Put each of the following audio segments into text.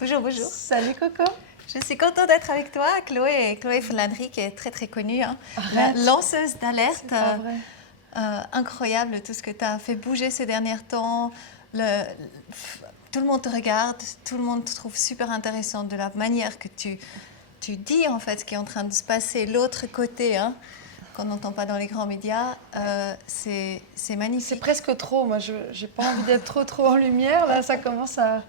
Bonjour, bonjour. Salut Coco. Je suis contente d'être avec toi, Chloé Flandry, qui est très très connue, hein, la Arrête. lanceuse d'alerte. C'est pas vrai. Incroyable tout ce que tu as fait bouger ces derniers temps. Tout le monde te regarde, tout le monde te trouve super intéressant de la manière que tu dis en fait ce qui est en train de se passer, l'autre côté, hein, qu'on n'entend pas dans les grands médias. C'est magnifique. C'est presque trop. Moi, je n'ai pas envie d'être trop en lumière. Là, ça commence à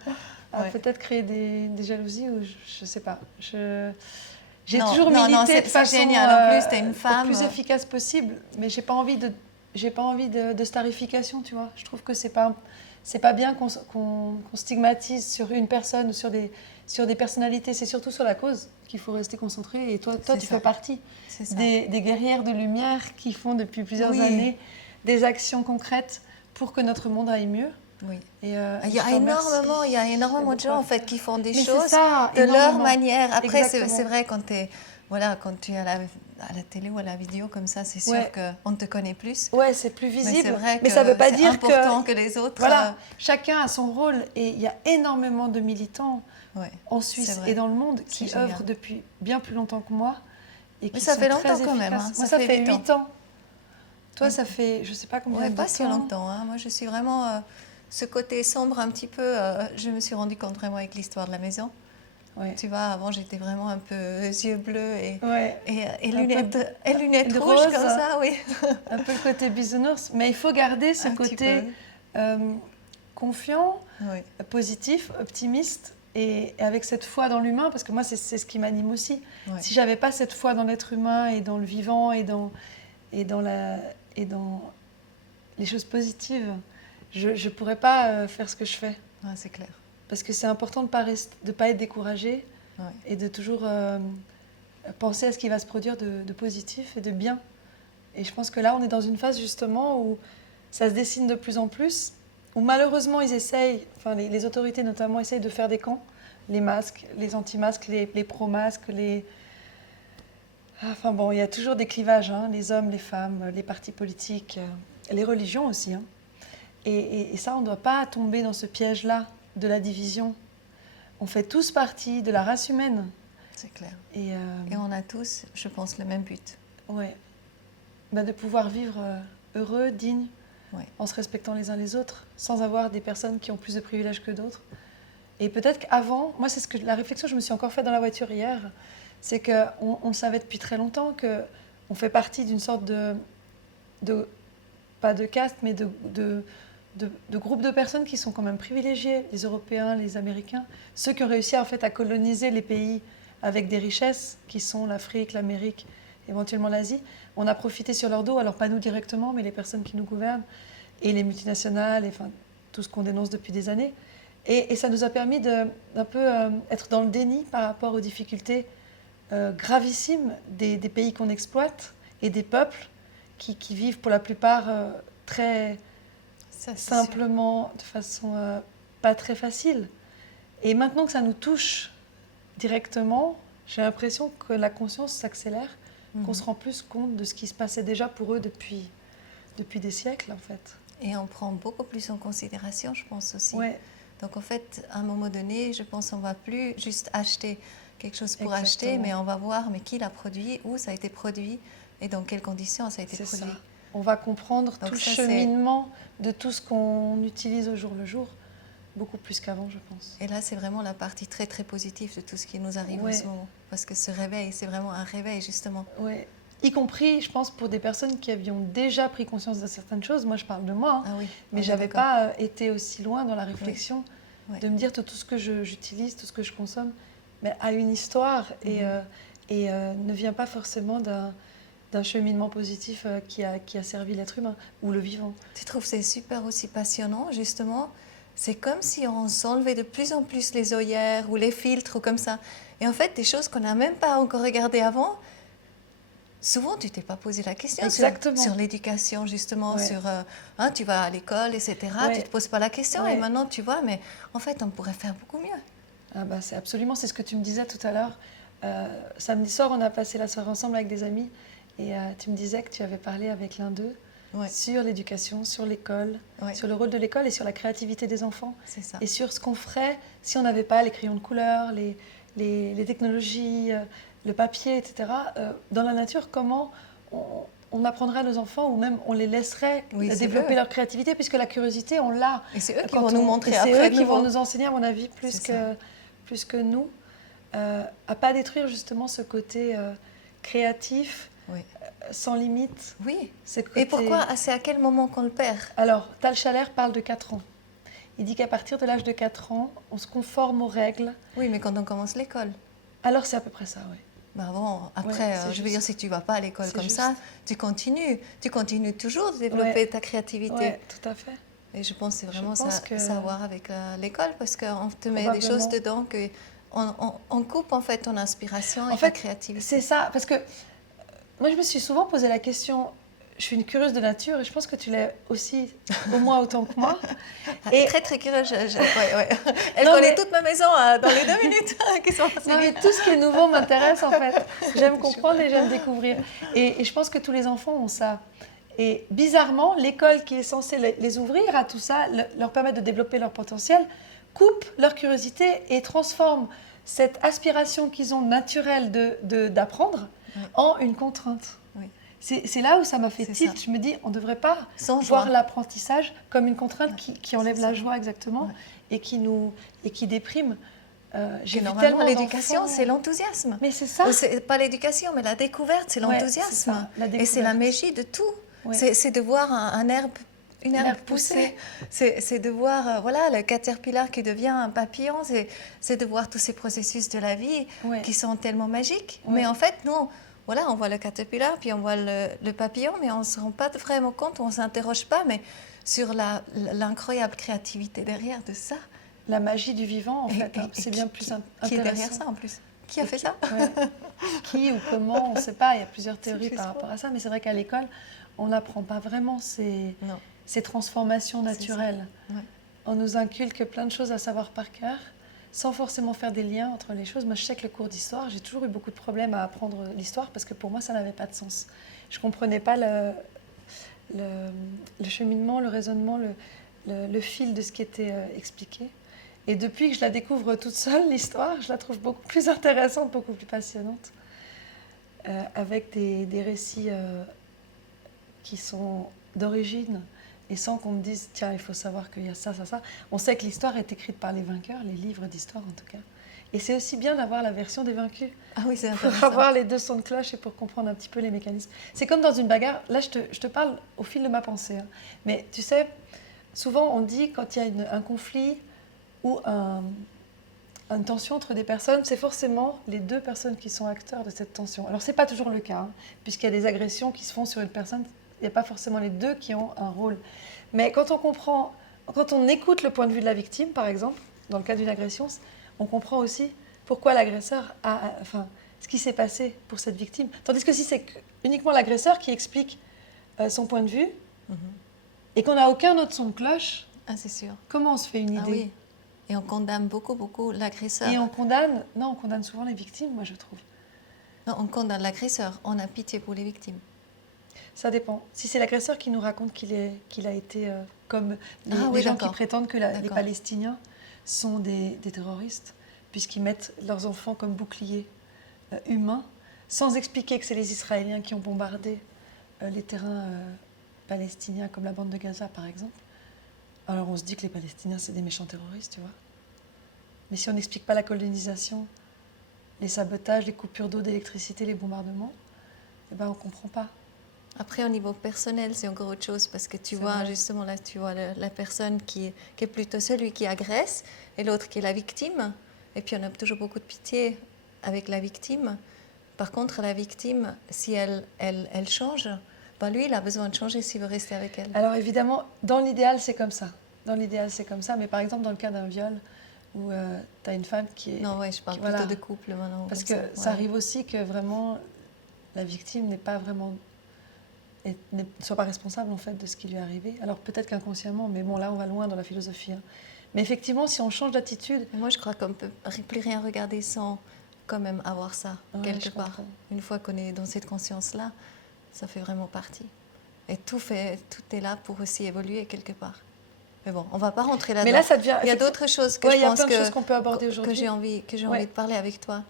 Ouais. peut-être créer des jalousies ou je sais pas. J'ai Non, toujours non, milité c'est de façon génial. En plus, tu es une le femme. plus efficace possible, mais j'ai pas envie de starification, tu vois. Je trouve que c'est pas bien qu'on stigmatise sur une personne ou sur des personnalités. C'est surtout sur la cause qu'il faut rester concentré. Et toi tu fais partie des guerrières de lumière qui font depuis plusieurs années des actions concrètes pour que notre monde aille mieux. Oui. Et, il y a énormément de gens en fait qui font des choses de leur manière. Après, c'est vrai quand tu es à la télé ou à la vidéo comme ça, c'est sûr qu'on te connaît plus. Ouais, c'est plus visible. Mais ça veut pas dire important que les autres. Voilà, chacun a son rôle et il y a énormément de militants en Suisse et dans le monde qui œuvrent depuis bien plus longtemps que moi et qui ça sont fait longtemps très quand même. efficaces. Hein. Moi, ça fait 8 ans. Toi, ça fait, je sais pas combien de temps. Pas si longtemps. Hein. Moi, je suis vraiment ce côté sombre un petit peu. Je me suis rendu compte vraiment avec l'histoire de la maison. Ouais. Tu vois, avant, j'étais vraiment un peu yeux bleus et lunettes rose, rouges comme ça, oui. Un peu le côté bisounours. Mais il faut garder ce côté confiant, positif, optimiste et avec cette foi dans l'humain, parce que moi, c'est ce qui m'anime aussi. Ouais. Si j'avais pas cette foi dans l'être humain et dans le vivant et dans les choses positives, je pourrais pas faire ce que je fais. Ouais, c'est clair. Parce que c'est important de pas être découragé et de toujours penser à ce qui va se produire de positif et de bien. Et je pense que là, on est dans une phase justement où ça se dessine de plus en plus, où malheureusement, ils essayent, enfin les autorités notamment, essayent de faire des camps, les masques, les anti-masques, les pro-masques, Enfin bon, il y a toujours des clivages, hein, les hommes, les femmes, les partis politiques, les religions aussi. Hein. Et ça, on ne doit pas tomber dans ce piège-là de la division. On fait tous partie de la race humaine. C'est clair. Et on a tous, je pense, le même but. Oui. De pouvoir vivre heureux, digne, en se respectant les uns les autres, sans avoir des personnes qui ont plus de privilèges que d'autres. Et peut-être qu'avant, moi, c'est la réflexion que je me suis encore faite dans la voiture hier, c'est qu'on le savait depuis très longtemps, qu'on fait partie d'une sorte pas de caste, mais de groupes de personnes qui sont quand même privilégiées, les Européens, les Américains, ceux qui ont réussi en fait à coloniser les pays avec des richesses qui sont l'Afrique, l'Amérique, éventuellement l'Asie. On a profité sur leur dos, alors pas nous directement, mais les personnes qui nous gouvernent, et les multinationales, et, enfin, tout ce qu'on dénonce depuis des années. Et ça nous a permis d'un peu être dans le déni par rapport aux difficultés gravissimes des pays qu'on exploite et des peuples qui vivent pour la plupart très simplement, de façon pas très facile. Et maintenant que ça nous touche directement, j'ai l'impression que la conscience s'accélère, qu'on se rend plus compte de ce qui se passait déjà pour eux depuis des siècles, en fait. Et on prend beaucoup plus en considération, je pense aussi. Ouais. Donc, en fait, à un moment donné, je pense qu'on ne va plus juste acheter quelque chose pour acheter, mais on va voir qui l'a produit, où ça a été produit et dans quelles conditions ça a été produit. Ça. On va comprendre tout le cheminement de tout ce qu'on utilise au jour le jour, beaucoup plus qu'avant, je pense. Et là, c'est vraiment la partie très, très positive de tout ce qui nous arrive en ce moment. Parce que ce réveil, c'est vraiment un réveil, justement. Oui. Y compris, je pense, pour des personnes qui avaient déjà pris conscience de certaines choses. Moi, je parle de moi, mais je n'avais pas été aussi loin dans la réflexion de me dire que tout ce que j'utilise, tout ce que je consomme, mais a une histoire et ne vient pas forcément d'un cheminement positif qui a servi l'être humain ou le vivant. Tu trouves que c'est super aussi passionnant, justement? C'est comme si on s'enlevait de plus en plus les œillères ou les filtres ou comme ça. Et en fait, des choses qu'on n'a même pas encore regardées avant, souvent, tu ne t'es pas posé la question sur l'éducation, justement, sur tu vas à l'école, etc. Tu ne te poses pas la question et maintenant, tu vois, mais en fait, on pourrait faire beaucoup mieux. Ah bah, c'est ce que tu me disais tout à l'heure. Samedi soir, on a passé la soirée ensemble avec des amis et tu me disais que tu avais parlé avec l'un d'eux Ouais. sur l'éducation, sur l'école, Ouais. sur le rôle de l'école et sur la créativité des enfants. C'est ça. Et sur ce qu'on ferait si on n'avait pas les crayons de couleur, les technologies, le papier, etc. Dans la nature, comment on apprendrait à nos enfants ou même on les laisserait Oui, c'est développer eux. leur créativité, puisque la curiosité, on l'a. Et c'est eux qui Quand vont nous on- montrer et c'est après eux de qui vont nouveau. nous enseigner, à mon avis, C'est ça. plus que nous, à pas détruire justement ce côté créatif, Oui. sans limite. Oui. Ce Et côté- pourquoi, c'est à quel moment qu'on le perd? Alors, Tal Schaller parle de 4 ans. Il dit qu'à partir de l'âge de 4 ans, on se conforme aux règles. Oui, mais quand on commence l'école. Alors, c'est à peu près ça, oui. Bah bon, après, Ouais, c'est je veux dire, juste. si tu vas pas à l'école C'est comme juste. ça, tu continues. Tu continues toujours de développer Ouais. ta créativité. Ouais, tout à fait. Et je pense que c'est vraiment Je pense ça, que- ça à voir avec l'école, parce qu'on te met des Probablement. choses dedans que on coupe en fait ton inspiration et En ta fait, créativité. c'est ça, parce que moi, je me suis souvent posé la question. Je suis une curieuse de nature et je pense que tu l'es aussi, au moins autant que moi. Et Très très curieuse. Ouais. Elle Non, connaît mais- toute ma maison dans les 2 minutes qui sont passées Non, mais vite. tout ce qui est nouveau m'intéresse en fait. J'aime comprendre et j'aime découvrir. Et je pense que tous les enfants ont ça. Et bizarrement, l'école qui est censée les ouvrir à tout ça, leur permettre de développer leur potentiel, coupe leur curiosité et transforme cette aspiration qu'ils ont naturelle d'apprendre Oui. en une contrainte. Oui. C'est là où ça m'a fait C'est tilt. ça. Je me dis, on ne devrait pas Sans voir joie. l'apprentissage comme une contrainte qui enlève c'est la ça. joie exactement Ouais. et qui déprime. J'ai Et vu normalement, tellement l'éducation, d'enfants- c'est l'enthousiasme. Mais c'est ça. C'est pas l'éducation, mais la découverte, c'est Ouais, l'enthousiasme. c'est ça, la Et c'est la découverte. magie de tout. Ouais. C'est de voir une herbe pousser. C'est de voir voilà, le caterpillar qui devient un papillon. C'est de voir tous ces processus de la vie Ouais. qui sont tellement magiques. Ouais. Mais en fait, nous, voilà, on voit le caterpillar, puis on voit le papillon, mais on ne se rend pas vraiment compte, on ne s'interroge pas mais sur l'incroyable créativité derrière de ça. La magie du vivant, en Et- fait, et- hein, et c'est bien plus qui intéressant. est derrière ça en plus? Qui a fait ça? Ouais. Qui ou comment, on ne sait pas. Il y a plusieurs théories C'est par ça. rapport à ça. Mais c'est vrai qu'à l'école, on n'apprend pas vraiment ces Non. transformations C'est naturelles. ça. Ouais. On nous inculque plein de choses à savoir par cœur, sans forcément faire des liens entre les choses. Moi, je sais que le cours d'histoire, j'ai toujours eu beaucoup de problèmes à apprendre l'histoire parce que pour moi, ça n'avait pas de sens. Je ne comprenais pas le cheminement, le raisonnement, le fil de ce qui était expliqué. Et depuis que je la découvre toute seule, l'histoire, je la trouve beaucoup plus intéressante, beaucoup plus passionnante, avec des récits qui sont d'origine et sans qu'on me dise, tiens, il faut savoir qu'il y a ça, ça, ça. On sait que l'histoire est écrite par les vainqueurs, les livres d'histoire en tout cas. Et c'est aussi bien d'avoir la version des vaincus, Ah oui, c'est pour intéressant. avoir les deux sons de cloche et pour comprendre un petit peu les mécanismes. C'est comme dans une bagarre, là je te parle au fil de ma pensée, hein. Mais tu sais, souvent on dit quand il y a un conflit ou une tension entre des personnes, c'est forcément les deux personnes qui sont acteurs de cette tension. Alors c'est pas toujours le cas, hein, puisqu'il y a des agressions qui se font sur une personne, il n'y a pas forcément les deux qui ont un rôle. Mais quand on écoute le point de vue de la victime, par exemple, dans le cas d'une agression, on comprend aussi pourquoi l'agresseur enfin, ce qui s'est passé pour cette victime. Tandis que si c'est uniquement l'agresseur qui explique son point de vue Mhm. et qu'on n'a aucun autre son de cloche, Ah, c'est sûr. comment on se fait une idée? Ah oui. Et on condamne beaucoup l'agresseur. Et on condamne souvent les victimes, moi je trouve. Non, on condamne l'agresseur. On a pitié pour les victimes. Ça dépend. Si c'est l'agresseur qui nous raconte qu'il a été comme les oui, gens qui d'accord. prétendent que les D'accord. Palestiniens sont des terroristes, puisqu'ils mettent leurs enfants comme boucliers humains, sans expliquer que c'est les Israéliens qui ont bombardé les terrains palestiniens, comme la bande de Gaza par exemple. Alors on se dit que les Palestiniens, c'est des méchants terroristes, tu vois. Mais si on n'explique pas la colonisation, les sabotages, les coupures d'eau, d'électricité, les bombardements, eh ben on ne comprend pas. Après, au niveau personnel, c'est encore autre chose parce que tu C'est vois, vrai. justement, là, tu vois la personne qui est plutôt celui qui agresse et l'autre qui est la victime. Et puis, on a toujours beaucoup de pitié avec la victime. Par contre, la victime, si elle change, ben lui, il a besoin de changer s'il veut rester avec elle. Alors évidemment, dans l'idéal, c'est comme ça. Dans l'idéal, c'est comme ça. Mais par exemple, dans le cas d'un viol, où tu as une femme qui est... Non, ouais, je parle Voilà. plutôt de couple maintenant. Parce comme que ça ouais. arrive aussi que vraiment, la victime n'est pas vraiment... ne soit pas responsable en fait de ce qui lui est arrivé. Alors peut-être qu'inconsciemment, mais bon, là, on va loin dans la philosophie, hein. Mais effectivement, si on change d'attitude... Mais moi, je crois qu'on ne peut plus rien regarder sans quand même avoir ça, Ouais, quelque je part. comprends. Une fois qu'on est dans cette conscience-là, ça fait vraiment partie. Et tout est là pour aussi évoluer quelque part. Mais bon, on ne va pas rentrer là-dedans. Mais là, ça devient... Il y a d'autres choses que ouais, je pense il y a plein de choses qu'on peut aborder que aujourd'hui. j'ai envie de parler avec toi.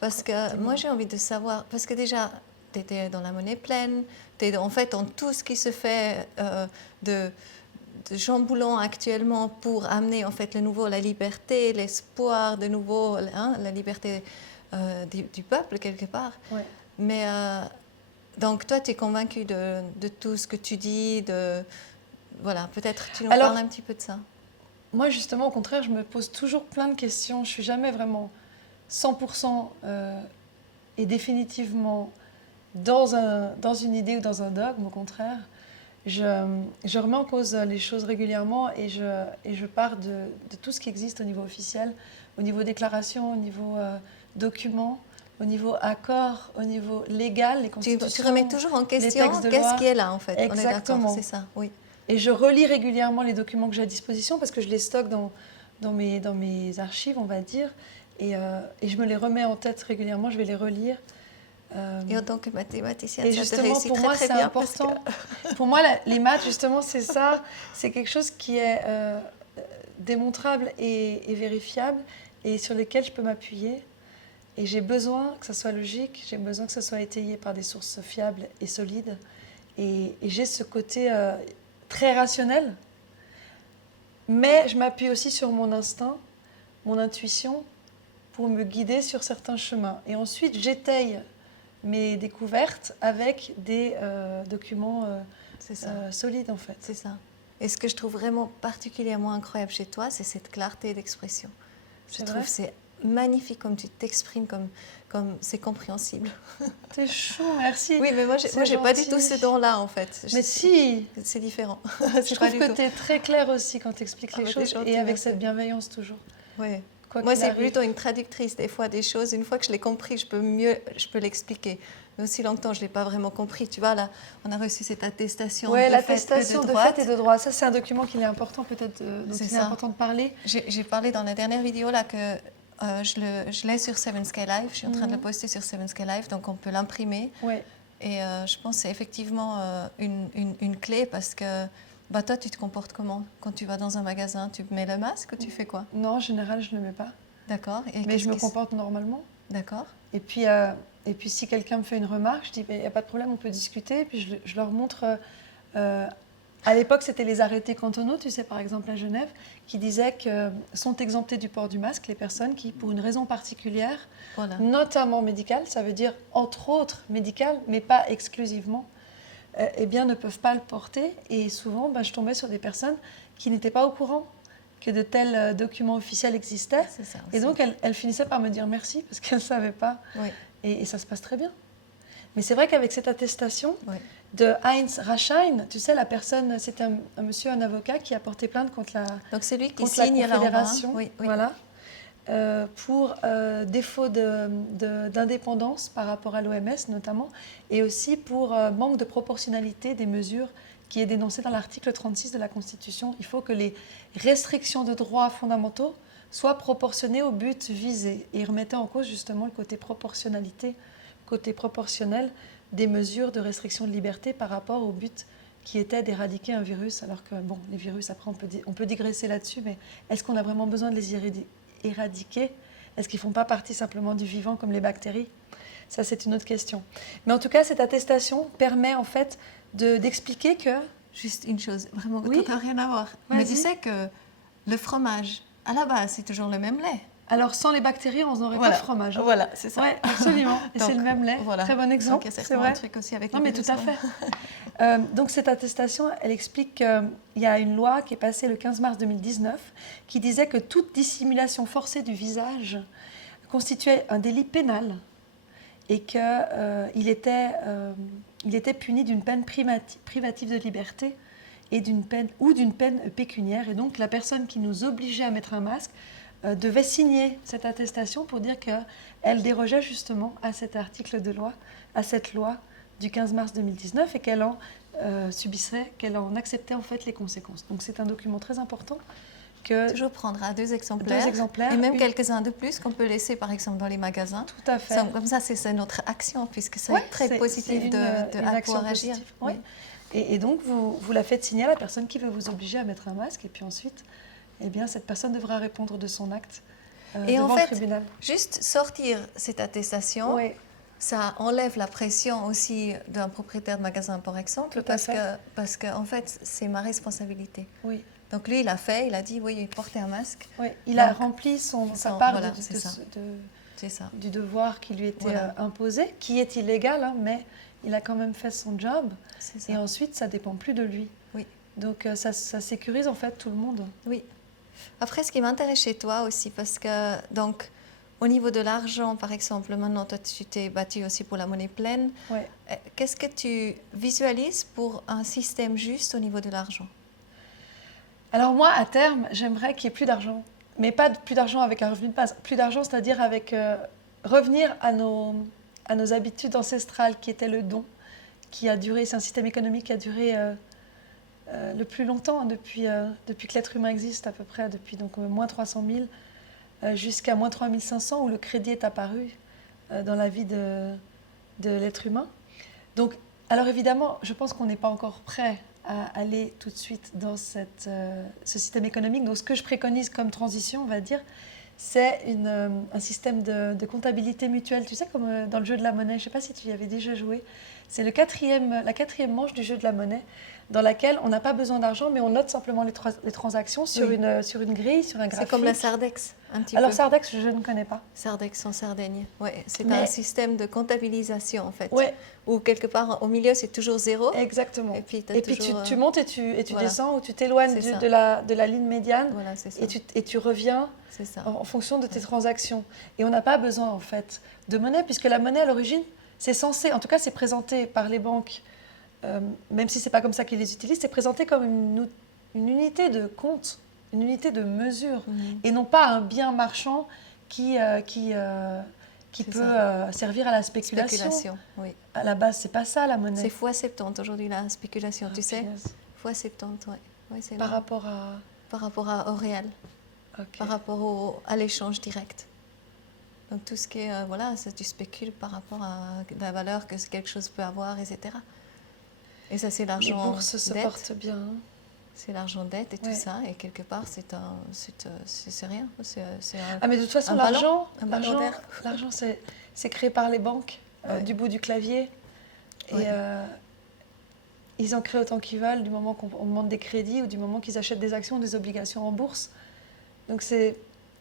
Parce que moi, j'ai envie de savoir... Parce que déjà, tu étais dans la monnaie pleine, tu es en fait dans tout ce qui se fait de chamboulant actuellement pour amener en fait le nouveau, la liberté, l'espoir, de nouveau la liberté du peuple quelque part. Ouais. Mais donc toi, tu es convaincu de tout ce que tu dis, voilà, peut-être tu nous parles un petit peu de ça. Moi, justement, au contraire, je me pose toujours plein de questions. Je ne suis jamais vraiment 100% et définitivement dans une idée ou dans un dogme. Au contraire, je remets en cause les choses régulièrement et je pars de tout ce qui existe au niveau officiel, au niveau déclaration, au niveau documents, au niveau accord, au niveau légal, les constitutions. Tu remets toujours en question qu'est-ce qui est là en fait. Exactement. On est d'accord, c'est ça, oui. Et je relis régulièrement les documents que j'ai à disposition parce que je les stocke dans mes archives, on va dire, et je me les remets en tête régulièrement, je vais les relire. Et en tant que mathématicienne, et ça justement, te réussit pour moi, c'est important. Pour moi, les maths, justement, c'est ça. C'est quelque chose qui est démontrable et vérifiable et sur lesquels je peux m'appuyer. Et j'ai besoin que ça soit logique, j'ai besoin que ça soit étayé par des sources fiables et solides. Et j'ai ce côté très rationnel, mais je m'appuie aussi sur mon instinct, mon intuition, pour me guider sur certains chemins. Et ensuite, j'étaye mes découvertes avec des documents solides, en fait. C'est ça. Et ce que je trouve vraiment particulièrement incroyable chez toi, c'est cette clarté d'expression. Je trouve que c'est magnifique comme tu t'exprimes, comme c'est compréhensible. T'es chou, merci. Oui, mais moi, j'ai pas du tout ce don-là, en fait. Mais si. C'est différent. Je trouve que tu es très claire aussi quand tu expliques les choses et avec cette bienveillance toujours. Oui. Moi, c'est plutôt une traductrice des fois des choses. Une fois que je l'ai compris, je peux l'expliquer. Mais aussi longtemps, je ne l'ai pas vraiment compris. Tu vois, là, on a reçu cette attestation de l'attestation fait et de droit. Ça, c'est un document qu'il est important peut-être dont il est important de parler. J'ai parlé dans la dernière vidéo là que je l'ai sur Seven Sky Live. Je suis en train de le poster sur Seven Sky Live, donc on peut l'imprimer. Ouais. Et je pense que c'est effectivement une clé parce que toi, tu te comportes comment? Quand tu vas dans un magasin, tu mets le masque ou tu fais quoi? Non, en général, je ne le mets pas. D'accord. Mais je me comporte normalement. D'accord. Et puis si quelqu'un me fait une remarque, je dis, il n'y a pas de problème, on peut discuter. Et puis je leur montre... à l'époque, c'était les arrêtés cantonaux, tu sais, par exemple à Genève, qui disaient que sont exemptées du port du masque les personnes qui, pour une raison particulière, notamment médicale, ça veut dire entre autres médicale, mais pas exclusivement, eh bien, ne peuvent pas le porter. Et souvent, je tombais sur des personnes qui n'étaient pas au courant que de tels documents officiels existaient. C'est ça aussi. Et donc, elles finissaient par me dire merci parce qu'elles ne savaient pas. Oui. Et ça se passe très bien. Mais c'est vrai qu'avec cette attestation de Heinz Raschein, tu sais, la personne, c'est un monsieur, un avocat qui a porté plainte contre la Donc c'est lui qui signe la Confédération. Oui. Voilà. Pour défaut d'indépendance par rapport à l'OMS notamment, et aussi pour manque de proportionnalité des mesures qui est dénoncé dans l'article 36 de la Constitution. Il faut que les restrictions de droits fondamentaux soient proportionnées au but visé. Et il remettait en cause justement le côté proportionnalité, côté proportionnel des mesures de restriction de liberté par rapport au but qui était d'éradiquer un virus. Alors que, bon, les virus, après on peut digresser là-dessus, mais est-ce qu'on a vraiment besoin de les éradiquer? Est-ce qu'ils ne font pas partie simplement du vivant comme les bactéries? Ça, c'est une autre question. Mais en tout cas, cette attestation permet en fait d'expliquer que... Juste une chose, vraiment, qui n'a rien à voir. Mais tu sais que le fromage, à la base, c'est toujours le même lait. Alors, sans les bactéries, on n'aurait pas de fromage. Voilà, c'est ça. Oui, absolument. Et c'est le même lait. Voilà. Très bon exemple. C'est vrai. Un truc aussi avec non, mais tout à fait. Donc, cette attestation, elle explique qu'il y a une loi qui est passée le 15 mars 2019 qui disait que toute dissimulation forcée du visage constituait un délit pénal et qu'il était puni d'une peine privative de liberté et d'une peine pécuniaire. Et donc, la personne qui nous obligeait à mettre un masque devait signer cette attestation pour dire qu'elle dérogeait justement à cet article de loi, à cette loi du 15 mars 2019 et qu'elle en qu'elle en acceptait en fait les conséquences. Donc c'est un document très important que... Toujours prendre deux exemplaires et même quelques-uns de plus qu'on peut laisser par exemple dans les magasins. Tout à fait. Comme ça, c'est notre action puisque c'est très positif de pouvoir agir. Oui. Et donc, vous la faites signer à la personne qui veut vous obliger à mettre un masque. Et puis ensuite, eh bien, cette personne devra répondre de son acte Et en devant le fait, tribunal. juste sortir cette attestation, Oui, ça enlève la pression aussi d'un propriétaire de magasin, par exemple, Tout à fait. parce que en fait, c'est ma responsabilité. oui. Donc lui, il a fait, il a dit, oui, portez un masque, Oui, il a Donc, rempli sa son- part voilà, c'est ça. C'est ça. du devoir qui lui était Voilà. imposé, qui est illégal, hein, mais il a quand même fait son job. C'est ça. Et ensuite, ça dépend plus de lui. Oui. Donc, ça sécurise en fait tout le monde. Oui. Après, ce qui m'intéresse chez toi aussi, parce que, donc, au niveau de l'argent, par exemple, maintenant, toi, tu t'es battu aussi pour la monnaie pleine. Ouais. Qu'est-ce que tu visualises pour un système juste au niveau de l'argent? Alors moi, à terme, j'aimerais qu'il n'y ait plus d'argent. Mais pas plus d'argent avec un revenu de base. Plus d'argent, c'est-à-dire avec revenir à nos habitudes ancestrales qui étaient le don, qui a duré, c'est un système économique qui a duré le plus longtemps, hein, depuis que l'être humain existe, à peu près, depuis donc, moins 300 000 jusqu'à moins 3500, où le crédit est apparu dans la vie de l'être humain. Donc, alors évidemment, je pense qu'on n'est pas encore prêt à aller tout de suite dans ce système économique. Donc, ce que je préconise comme transition, on va dire, c'est un système de comptabilité mutuelle. Tu sais, comme dans le jeu de la monnaie, je ne sais pas si tu y avais déjà joué. C'est la quatrième manche du jeu de la monnaie, dans laquelle on n'a pas besoin d'argent, mais on note simplement les transactions sur, Oui. sur une grille, sur un graphique. C'est comme la Sardex, un petit Alors, peu. Sardex, je ne connais pas. Sardex en Sardaigne. Oui, c'est Mais- un système de comptabilisation, en fait. Ouais, Où quelque part, au milieu, c'est toujours zéro. exactement. Et puis, t'as Et puis toujours, tu montes et tu voilà. descends, ou tu t'éloignes C'est ça. de la ligne médiane, Voilà, c'est ça. et tu reviens C'est ça. en fonction de tes transactions. Et on n'a pas besoin, en fait, de monnaie, puisque la monnaie, à l'origine, c'est censé, en tout cas, c'est présenté par les banques, même si ce n'est pas comme ça qu'ils les utilisent, c'est présenté comme une unité de compte, une unité de mesure, Mhm. et non pas un bien marchand qui C'est peut ça. servir à la spéculation. Spéculation, oui. À la base, c'est pas ça, la monnaie. C'est x70 aujourd'hui, la spéculation, Ah, tu sais. punaise. x70, oui. Ouais, c'est Par énorme. rapport Au réel, Ok. par rapport à l'échange direct. Donc tout ce qui est, voilà, tu spécules par rapport à la valeur que quelque chose peut avoir, etc. Et ça, c'est Les l'argent bourses se dette. portent bien. Hein. C'est l'argent dette et tout Ouais. ça. Et quelque part, c'est rien. C'est Ah, mais de toute façon, un ballon, l'argent, d'air. l'argent, c'est créé par les banques Ouais. du bout du clavier. Et Ouais. ils en créent autant qu'ils veulent du moment qu'on demande des crédits ou du moment qu'ils achètent des actions ou des obligations en bourse. Donc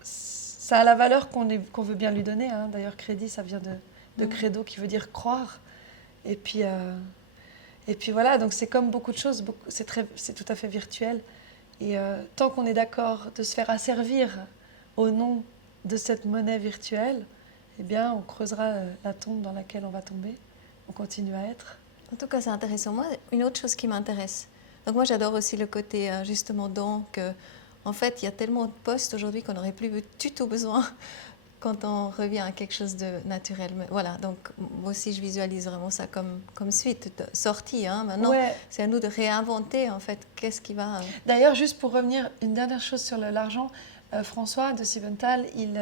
ça a la valeur qu'on veut bien lui donner. Hein. D'ailleurs, crédit, ça vient de credo qui veut dire croire. Et puis voilà, donc c'est comme beaucoup de choses, c'est tout à fait virtuel. Et tant qu'on est d'accord de se faire asservir au nom de cette monnaie virtuelle, eh bien, on creusera la tombe dans laquelle on va tomber. On continue à être. En tout cas, c'est intéressant. Moi, une autre chose qui m'intéresse. Donc moi, j'adore aussi le côté justement don que, en fait, il y a tellement de postes aujourd'hui qu'on n'aurait plus du tout besoin quand on revient à quelque chose de naturel. Mais voilà, donc moi aussi, je visualise vraiment ça comme suite, sortie. Hein. Maintenant, Ouais. c'est à nous de réinventer, en fait, qu'est-ce qui va... D'ailleurs, juste pour revenir, une dernière chose sur l'argent, François de Siebenthal, il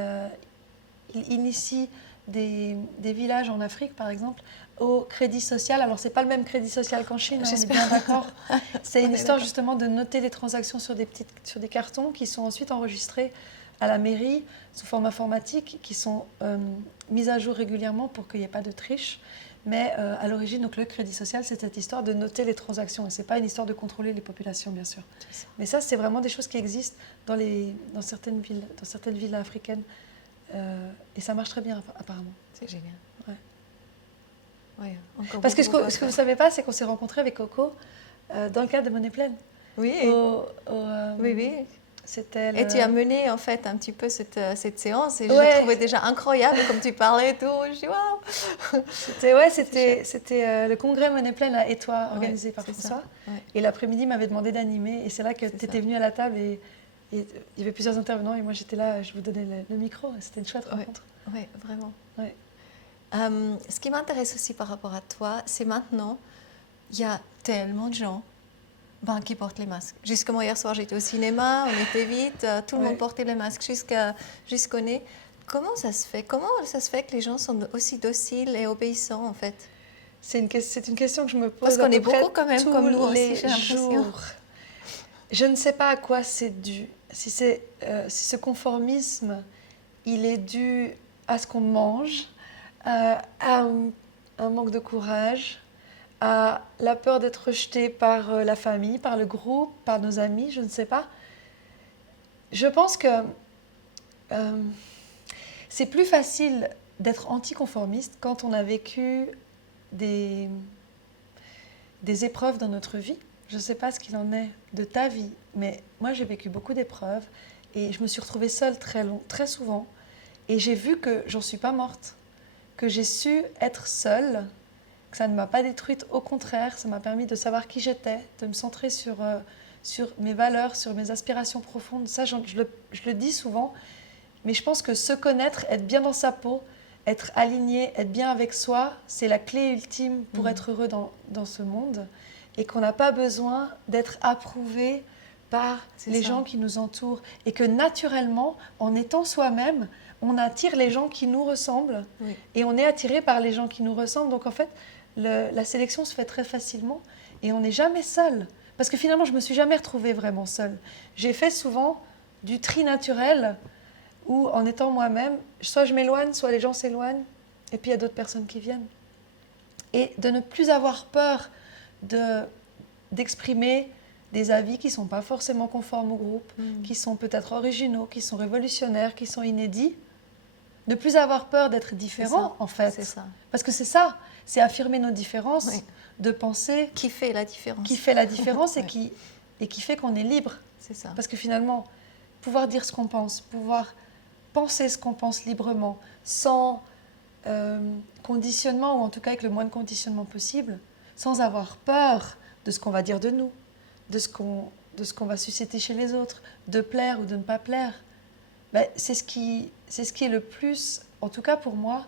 initie des villages en Afrique, par exemple, au crédit social. Alors, ce n'est pas le même crédit social qu'en Chine, hein, on est J'espère. bien d'accord. C'est On une est histoire d'accord. justement de noter les transactions sur des cartons qui sont ensuite enregistrés à la mairie sous forme informatique, qui sont mises à jour régulièrement pour qu'il n'y ait pas de triche. Mais à l'origine, donc, le crédit social, c'est cette histoire de noter les transactions. Et ce n'est pas une histoire de contrôler les populations, bien sûr. Mais ça, c'est vraiment des choses qui existent dans certaines villes africaines. Et ça marche très bien, apparemment. C'est génial. Ouais. Ouais, encore Parce que beaucoup à ce que vous ne faire. savez pas, c'est qu'on s'est rencontrés avec Coco dans le cadre de Monnaie Pleine. Oui, oui, oui. C'était Et tu as mené en fait un petit peu cette séance et je Ouais. l'ai trouvé déjà incroyable comme tu parlais et tout. Je dis waouh. C'était le congrès Monnaie Pleine à Étoile organisé par c'est François. ça. Ouais. Et l'après-midi, il m'avait demandé d'animer. Et c'est là que C'est tu étais ça. venue à la table et il y avait plusieurs intervenants. Et moi, j'étais là, je vous donnais le micro. C'était une chouette Ouais. rencontre. Oui, vraiment. Ouais. Ce qui m'intéresse aussi par rapport à toi, c'est maintenant, il y a tellement de gens qui portent les masques. Jusqu'à moi, hier soir, j'étais au cinéma, on était vite, tout le Ouais. monde portait les masques jusqu'au nez. Comment ça se fait que les gens sont aussi dociles et obéissants, en fait? C'est une question que je me pose Parce qu'on à peu est près beaucoup quand même tous comme nous aussi, les j'ai l'impression. jours. Je ne sais pas à quoi c'est dû. Si ce conformisme, il est dû à ce qu'on mange, à un manque de courage, à la peur d'être rejeté par la famille, par le groupe, par nos amis, je ne sais pas. Je pense que euh, c'est plus facile d'être anticonformiste quand on a vécu des épreuves dans notre vie. Je ne sais pas ce qu'il en est de ta vie, mais moi j'ai vécu beaucoup d'épreuves et je me suis retrouvée seule très souvent. Et j'ai vu que j'en suis pas morte, que j'ai su être seule, que ça ne m'a pas détruite, au contraire, ça m'a permis de savoir qui j'étais, de me centrer sur mes valeurs, sur mes aspirations profondes. Ça, je le dis souvent, mais je pense que se connaître, être bien dans sa peau, être aligné, être bien avec soi, c'est la clé ultime pour être heureux dans ce monde. Et qu'on n'a pas besoin d'être approuvé par les gens qui nous entourent. Et que naturellement, en étant soi-même, on attire les gens qui nous ressemblent. Oui. Et on est attiré par les gens qui nous ressemblent. Donc en fait, la sélection se fait très facilement. Et on n'est jamais seul. Parce que finalement, je ne me suis jamais retrouvée vraiment seule. J'ai fait souvent du tri naturel où, en étant moi-même, soit je m'éloigne, soit les gens s'éloignent. Et puis il y a d'autres personnes qui viennent. Et de ne plus avoir peur d'exprimer des avis qui ne sont pas forcément conformes au groupe, qui sont peut-être originaux, qui sont révolutionnaires, qui sont inédits. Ne plus avoir peur d'être différent, en fait. C'est ça. Parce que c'est ça, c'est affirmer nos différences, Oui. de penser... Qui fait la différence. Qui fait la différence Oui. et qui fait qu'on est libre. C'est ça. Parce que finalement, pouvoir dire ce qu'on pense, pouvoir penser ce qu'on pense librement, sans conditionnement, ou en tout cas avec le moins de conditionnement possible, sans avoir peur de ce qu'on va dire de nous, de ce qu'on va susciter chez les autres, de plaire ou de ne pas plaire. Ben, c'est ce qui est le plus, en tout cas pour moi,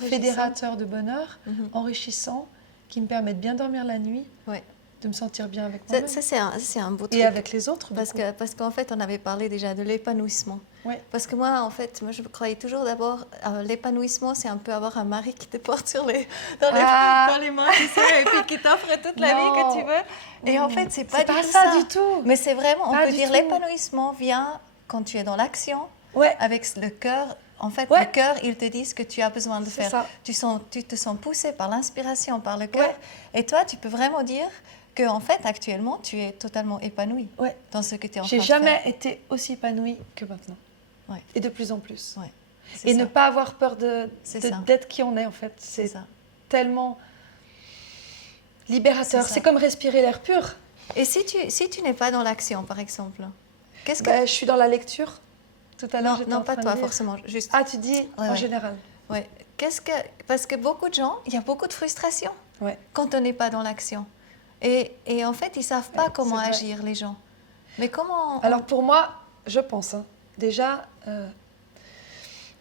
fédérateur de bonheur, enrichissant, qui me permet de bien dormir la nuit, Ouais. de me sentir bien avec moi-même. Ça, c'est un beau truc. Et avec les autres, Parce qu'en fait, on avait parlé déjà de l'épanouissement. Ouais. Parce que moi, en fait, je croyais toujours d'abord, l'épanouissement, c'est un peu avoir un mari qui te porte dans les mains, tu sais, et puis qui t'offre toute la vie que tu veux. Et en fait, c'est pas du tout ça. Du tout. Mais c'est vraiment, on Pas peut du dire, tout. l'épanouissement vient quand tu es dans l'action, Ouais. avec le cœur. En fait, Ouais. le cœur, il te dit ce que tu as besoin de C'est faire. ça. Tu te sens poussé par l'inspiration, par le cœur. Ouais. Et toi, tu peux vraiment dire que, en fait, actuellement, tu es totalement épanoui Ouais. dans ce que tu es en train J'ai de faire. jamais été aussi épanouie que maintenant. Ouais. Et de plus en plus. Ouais. Et ne pas avoir peur C'est ça. d'être qui on est, en fait. C'est ça. tellement libérateur. C'est ça. C'est comme respirer l'air pur. Et si tu n'es pas dans l'action, par exemple, qu'est-ce que... Ben, je suis dans la lecture. Tout à l'heure, Non, j'étais non en pas train de toi lire. forcément, juste... Ah, tu dis Ouais, en ouais. général. Ouais. Parce que beaucoup de gens, il y a beaucoup de frustration Ouais. quand on n'est pas dans l'action. Et en fait, ils ne savent pas Ouais, comment c'est vrai. agir, les gens. Mais comment... Alors pour moi, je pense, déjà,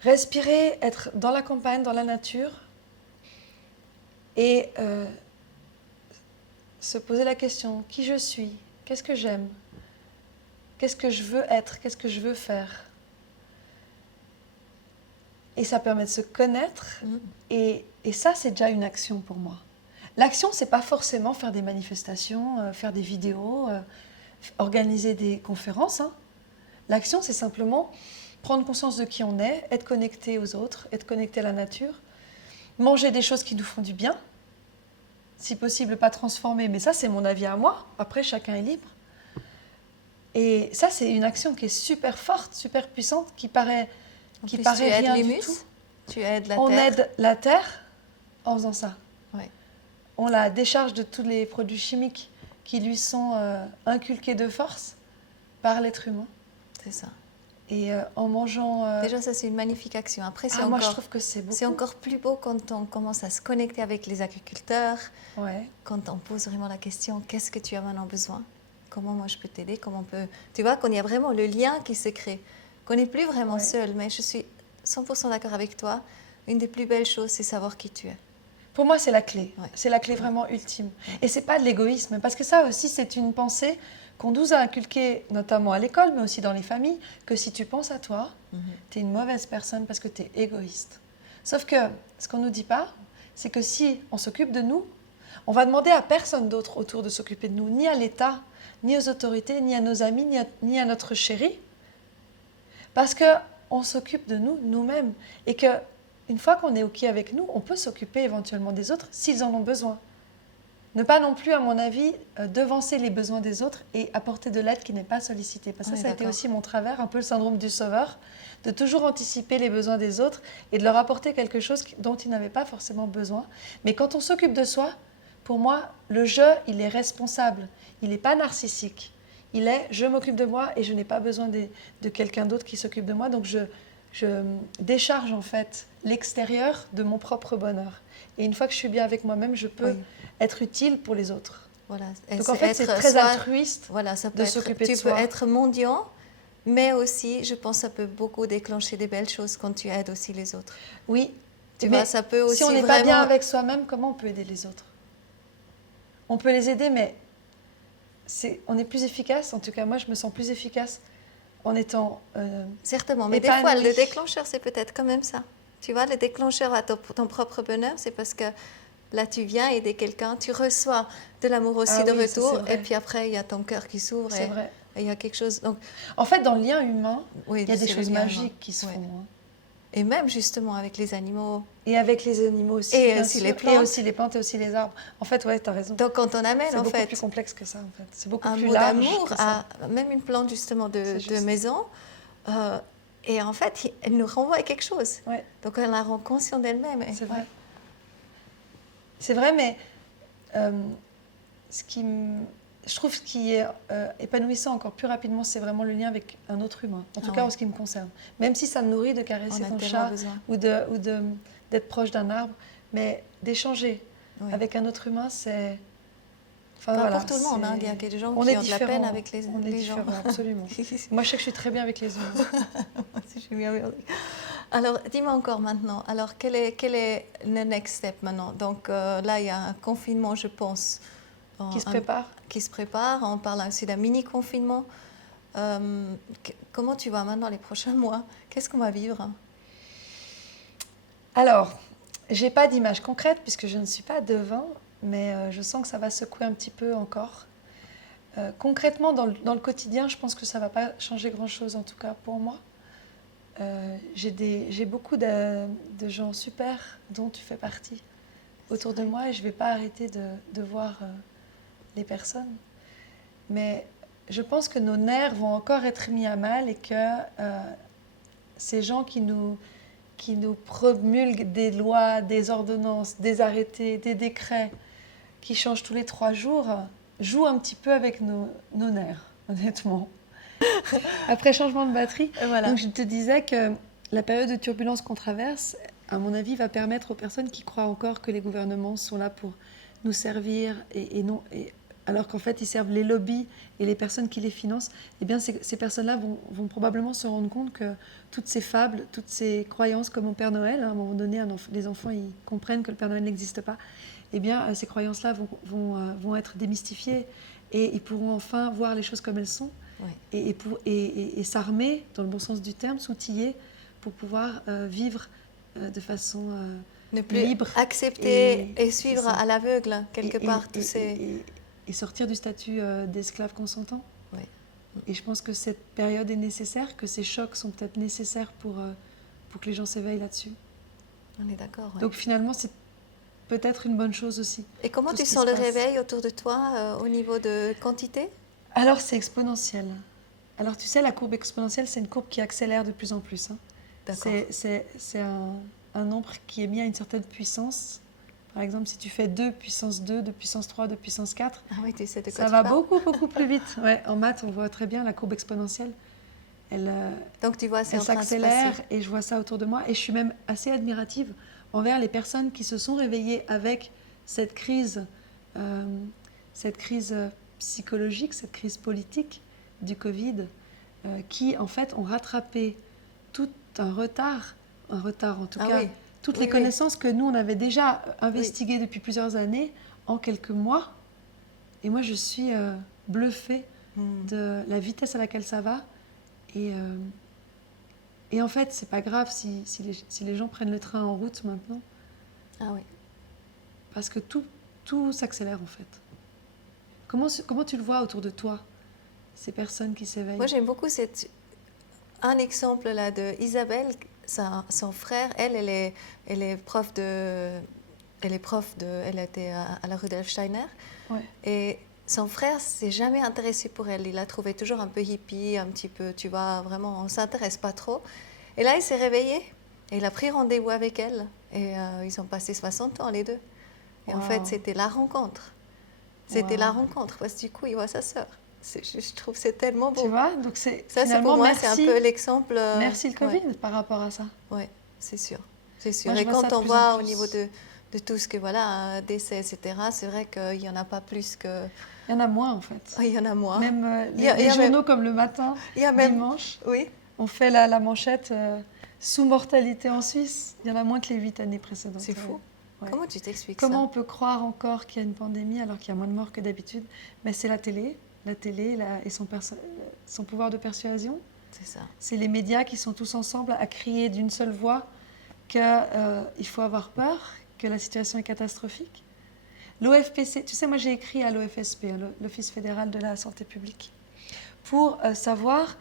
respirer, être dans la campagne, dans la nature, et se poser la question, qui je suis, qu'est-ce que j'aime, qu'est-ce que je veux être, qu'est-ce que je veux faire. Et ça permet de se connaître, et ça, c'est déjà une action pour moi. L'action, c'est pas forcément faire des manifestations, faire des vidéos, organiser des conférences. L'action, c'est simplement prendre conscience de qui on est, être connecté aux autres, être connecté à la nature, manger des choses qui nous font du bien, si possible pas transformer, mais ça c'est mon avis à moi, après chacun est libre. Et ça c'est une action qui est super forte, super puissante, qui paraît tu rien aides du l'humus, tout. tu aides la On terre. aide la terre en faisant ça. Ouais. On la décharge de tous les produits chimiques qui lui sont inculqués de force par l'être humain. C'est ça. Et en mangeant... Déjà, ça, c'est une magnifique action. Après, c'est moi, encore, je trouve que c'est beaucoup. c'est encore plus beau quand on commence à se connecter avec les agriculteurs, Ouais. quand on pose vraiment la question, qu'est-ce que tu as maintenant besoin? Comment moi, je peux t'aider? Comment on peut... Tu vois, qu'on y a vraiment le lien qui se crée, qu'on n'est plus vraiment seul. Mais je suis 100% d'accord avec toi. Une des plus belles choses, c'est savoir qui tu es. Pour moi, c'est la clé. Ouais. C'est la clé vraiment ultime. Et c'est pas de l'égoïsme, parce que ça aussi, c'est une pensée qu'on nous a inculquée, notamment à l'école, mais aussi dans les familles, que si tu penses à toi, tu es une mauvaise personne parce que tu es égoïste. Sauf que ce qu'on ne nous dit pas, c'est que si on s'occupe de nous, on va demander à personne d'autre autour de s'occuper de nous, ni à l'État, ni aux autorités, ni à nos amis, ni à notre chéri, parce qu'on s'occupe de nous, nous-mêmes, et qu'une fois qu'on est OK avec nous, on peut s'occuper éventuellement des autres s'ils en ont besoin. Ne pas non plus, à mon avis, devancer les besoins des autres et apporter de l'aide qui n'est pas sollicitée. Parce que ça a été aussi mon travers, un peu le syndrome du sauveur, de toujours anticiper les besoins des autres et de leur apporter quelque chose dont ils n'avaient pas forcément besoin. Mais quand on s'occupe de soi, pour moi, le je, il est responsable. Il n'est pas narcissique. Il est, je m'occupe de moi et je n'ai pas besoin de quelqu'un d'autre qui s'occupe de moi. Donc je décharge en fait l'extérieur de mon propre bonheur. Et une fois que je suis bien avec moi-même, je peux être utile pour les autres. Voilà. Donc en fait, c'est très altruiste de s'occuper de soi. Tu peux être mendiant, mais aussi, je pense que ça peut beaucoup déclencher des belles choses quand tu aides aussi les autres. Oui. Tu vois, ça peut aussi si on n'est pas bien avec soi-même, comment on peut aider les autres? On peut les aider, mais on est plus efficace. En tout cas, moi, je me sens plus efficace en étant certainement, mais des fois, le déclencheur, c'est peut-être quand même ça. Tu vois, le déclencheur à ton propre bonheur, c'est parce que là, tu viens aider quelqu'un, tu reçois de l'amour aussi de retour, et puis après, il y a ton cœur qui s'ouvre. C'est vrai. Et il y a quelque chose. Donc, en fait, dans le lien humain, il y a des choses magiques qui se font. Hein. Et même justement avec les animaux. Et avec les animaux aussi. Et aussi les plantes. Et aussi les plantes et aussi les arbres. En fait, ouais, tu as raison. Donc, quand on amène, en fait. C'est beaucoup plus complexe que ça, en fait. C'est beaucoup plus large. Un mot d'amour à même une plante, justement, de maison. Et en fait, elle nous renvoie à quelque chose. Ouais. Donc, elle la rend consciente d'elle-même. C'est vrai. C'est vrai, mais je trouve ce qui est épanouissant encore plus rapidement, c'est vraiment le lien avec un autre humain. En tout cas, en ce qui me concerne. Même si ça me nourrit de caresser ton chat ou d'être proche d'un arbre, mais d'échanger avec un autre humain, c'est... Enfin, voilà, pour tout le monde, il y a des gens qui ont de la peine avec les gens. Absolument. Moi, je sais que je suis très bien avec les humains. Je suis bien avec... Alors, dis-moi encore maintenant, alors quel est le next step maintenant? Donc là, il y a un confinement, je pense. Qui se prépare. On parle aussi d'un mini-confinement. Comment tu vas maintenant les prochains mois? Qu'est-ce qu'on va vivre? Alors, je n'ai pas d'image concrète puisque je ne suis pas devin, mais je sens que ça va secouer un petit peu encore. Concrètement, dans le quotidien, je pense que ça ne va pas changer grand-chose, en tout cas pour moi. J'ai beaucoup de gens super dont tu fais partie autour de moi et je ne vais pas arrêter de voir les personnes. Mais je pense que nos nerfs vont encore être mis à mal et que ces gens qui nous promulguent des lois, des ordonnances, des arrêtés, des décrets qui changent tous les 3 jours, jouent un petit peu avec nos nerfs, honnêtement. Après changement de batterie, voilà. Donc je te disais que la période de turbulence qu'on traverse, à mon avis, va permettre aux personnes qui croient encore que les gouvernements sont là pour nous servir alors qu'en fait ils servent les lobbies et les personnes qui les financent, eh bien ces personnes-là vont probablement se rendre compte que toutes ces fables, toutes ces croyances comme au Père Noël, à un moment donné, les enfants ils comprennent que le Père Noël n'existe pas, eh bien ces croyances-là vont être démystifiées et ils pourront enfin voir les choses comme elles sont. Oui. Et s'armer, dans le bon sens du terme, s'outiller pour pouvoir vivre de façon ne plus libre. Accepter et suivre à l'aveugle, quelque part. Et sortir du statut d'esclave consentant. Oui. Et je pense que cette période est nécessaire, que ces chocs sont peut-être nécessaires pour que les gens s'éveillent là-dessus. On est d'accord. Donc finalement, c'est peut-être une bonne chose aussi. Et comment tu sens le réveil autour de toi au niveau de quantité ? Alors, c'est exponentiel. Alors, tu sais, la courbe exponentielle, c'est une courbe qui accélère de plus en plus. Hein. D'accord. C'est un nombre qui est mis à une certaine puissance. Par exemple, si tu fais 2 puissance 2, 2 puissance 3, 2 puissance 4, oui, tu sais de quoi ça va beaucoup, beaucoup plus vite. Ouais, en maths, on voit très bien la courbe exponentielle. Donc, tu vois, elle s'accélère et je vois ça autour de moi. Et je suis même assez admirative envers les personnes qui se sont réveillées avec cette crise psychologique, cette crise politique du Covid, qui en fait ont rattrapé tout un retard en tout cas, toutes les connaissances que nous on avait déjà investiguées depuis plusieurs années en quelques mois. Et moi je suis bluffée de la vitesse à laquelle ça va. Et en fait, c'est pas grave si les gens prennent le train en route maintenant. Ah oui. parce que tout s'accélère en fait. Comment tu le vois autour de toi, ces personnes qui s'éveillent? Moi, j'aime beaucoup un exemple là de Isabelle, son frère. Elle est prof elle était à la Rudolf Steiner. Ouais. Et son frère s'est jamais intéressé pour elle. Il l'a trouvé toujours un peu hippie, un petit peu, tu vois, vraiment, on s'intéresse pas trop. Et là, il s'est réveillé et il a pris rendez-vous avec elle. Et ils ont passé 60 ans, les deux. Et en fait, c'était la rencontre. C'était la rencontre, parce que du coup, il voit sa sœur. Je trouve que c'est tellement beau. Tu vois, donc Ça, finalement, pour moi, merci, c'est un peu l'exemple. merci le Covid par rapport à ça. Oui, c'est sûr. C'est sûr. Moi, Et quand on voit au niveau de tout ce que, voilà, décès, etc., c'est vrai qu'il n'y en a pas plus que... Il y en a moins, en fait. Il y en a moins. Même les journaux comme Le Matin, dimanche, on fait la manchette sous-mortalité en Suisse. Il y en a moins que les 8 années précédentes. C'est fou. Ouais. Comment tu t'expliques ça? Comment on peut croire encore qu'il y a une pandémie alors qu'il y a moins de morts que d'habitude? Ben, c'est la télé et son pouvoir de persuasion. C'est ça. C'est les médias qui sont tous ensemble à crier d'une seule voix qu'il faut avoir peur, que la situation est catastrophique. L'OFPC, tu sais, moi j'ai écrit à l'OFSP, l'Office fédéral de la santé publique, pour savoir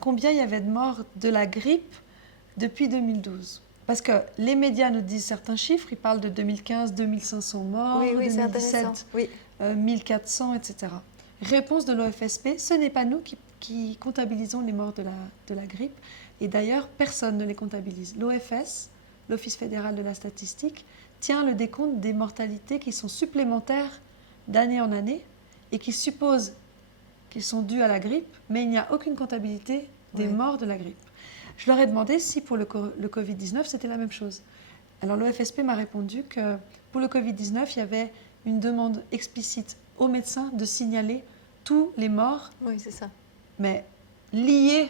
combien il y avait de morts de la grippe depuis 2012. Parce que les médias nous disent certains chiffres, ils parlent de 2015, 2500 morts, 2017, 1400, etc. Réponse de l'OFSP, ce n'est pas nous qui comptabilisons les morts de la grippe, et d'ailleurs personne ne les comptabilise. L'OFS, l'Office fédéral de la statistique, tient le décompte des mortalités qui sont supplémentaires d'année en année et qui supposent qu'ils sont dus à la grippe, mais il n'y a aucune comptabilité des morts de la grippe. Je leur ai demandé si pour le Covid-19, c'était la même chose. Alors l'OFSP m'a répondu que pour le Covid-19, il y avait une demande explicite aux médecins de signaler tous les morts, mais liés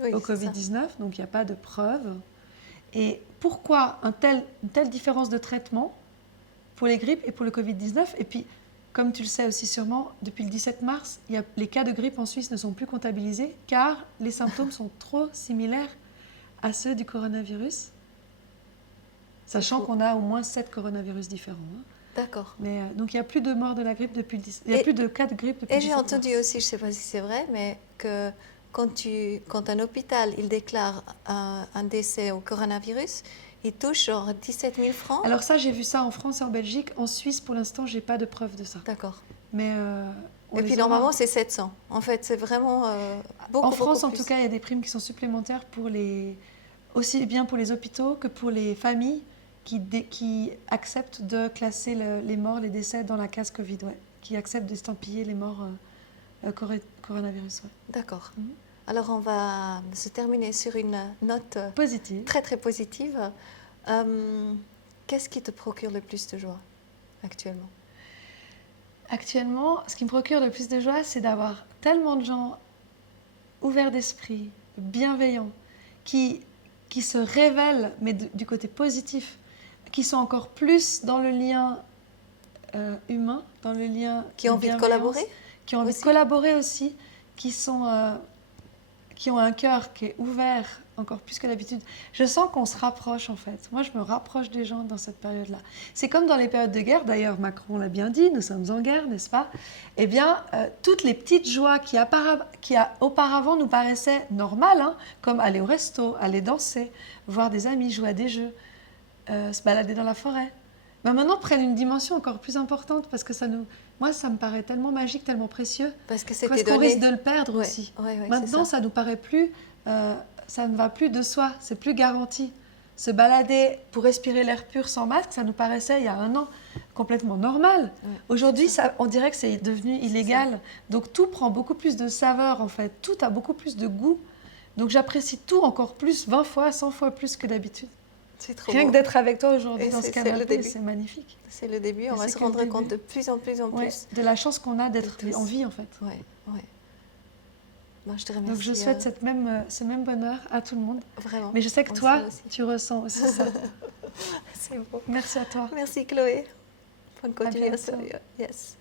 au Covid-19, donc il n'y a pas de preuves. Et pourquoi une telle différence de traitement pour les grippes et pour le Covid-19? Et puis, comme tu le sais aussi sûrement, depuis le 17 mars, les cas de grippe en Suisse ne sont plus comptabilisés car les symptômes sont trop similaires à ceux du coronavirus, sachant qu'on a au moins 7 coronavirus différents. Hein. D'accord. Mais, donc, il n'y a plus de morts de la grippe depuis il n'y a plus de cas de grippe depuis le 17 mars. Et j'ai entendu aussi, je ne sais pas si c'est vrai, mais que quand un hôpital il déclare un décès au coronavirus, il touche genre 17 000 francs. Alors ça, j'ai vu ça en France et en Belgique. En Suisse, pour l'instant, je n'ai pas de preuve de ça. D'accord. Mais et puis normalement, c'est 700. En fait, c'est vraiment beaucoup, en France, beaucoup en plus. tout cas, il y a des primes qui sont supplémentaires aussi bien pour les hôpitaux que pour les familles qui acceptent de classer les morts, les décès dans la case Covid, qui acceptent d'estampiller les morts coronavirus. Ouais. D'accord. Alors, on va se terminer sur une note positive. Très, très positive. Qu'est-ce qui te procure le plus de joie actuellement? Actuellement, ce qui me procure le plus de joie, c'est d'avoir tellement de gens ouverts d'esprit, bienveillants, qui se révèlent, mais du côté positif, qui sont encore plus dans le lien humain, dans le lien qui ont envie de collaborer, qui ont envie de collaborer aussi, qui ont un cœur qui est ouvert encore plus que d'habitude. Je sens qu'on se rapproche en fait. Moi, je me rapproche des gens dans cette période-là. C'est comme dans les périodes de guerre, d'ailleurs Macron l'a bien dit, nous sommes en guerre, n'est-ce pas? Eh bien, toutes les petites joies qui auparavant nous paraissaient normales, hein, comme aller au resto, aller danser, voir des amis, jouer à des jeux, se balader dans la forêt, ben maintenant prennent une dimension encore plus importante parce que moi, ça me paraît tellement magique, tellement précieux, parce qu'on risque de le perdre aussi. Maintenant, ça nous paraît plus, ça ne va plus de soi, c'est plus garanti. Se balader pour respirer l'air pur sans masque, ça nous paraissait il y a un an complètement normal. Aujourd'hui, on dirait que c'est devenu illégal. Donc tout prend beaucoup plus de saveur en fait, tout a beaucoup plus de goût. Donc j'apprécie tout encore plus, 20 fois, 100 fois plus que d'habitude. Rien que d'être avec toi aujourd'hui dans ce canapé, c'est magnifique. C'est le début, on va se rendre compte de plus en plus de la chance qu'on a d'être en vie en fait. Moi, je te remercie. Donc je souhaite ce même bonheur à tout le monde. Vraiment. Mais je sais que toi, tu ressens aussi ça. C'est beau. Merci à toi. Merci Chloé. Bonne continuation. Yes.